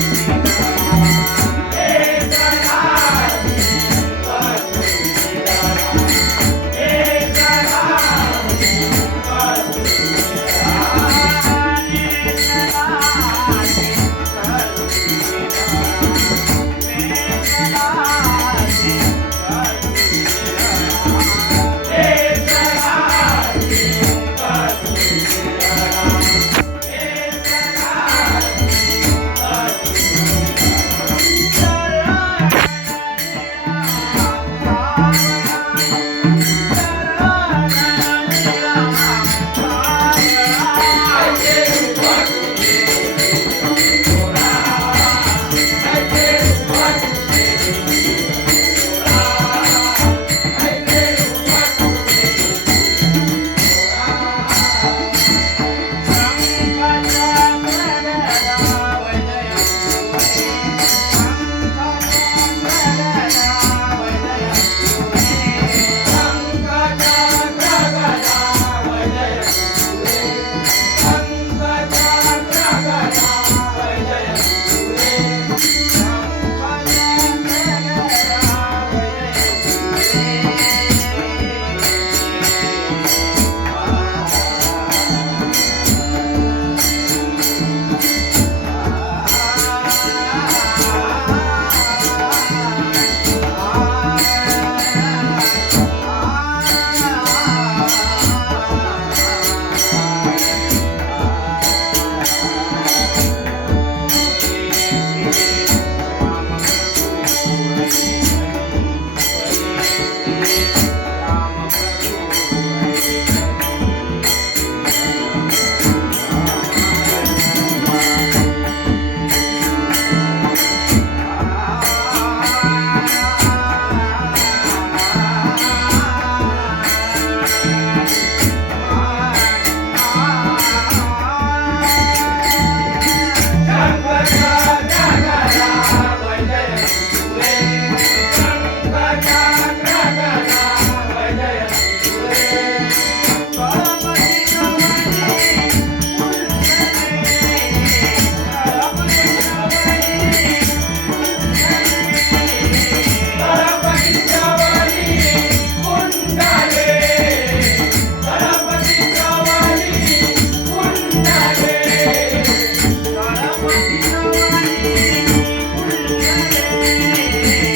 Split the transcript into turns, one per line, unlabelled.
Música Música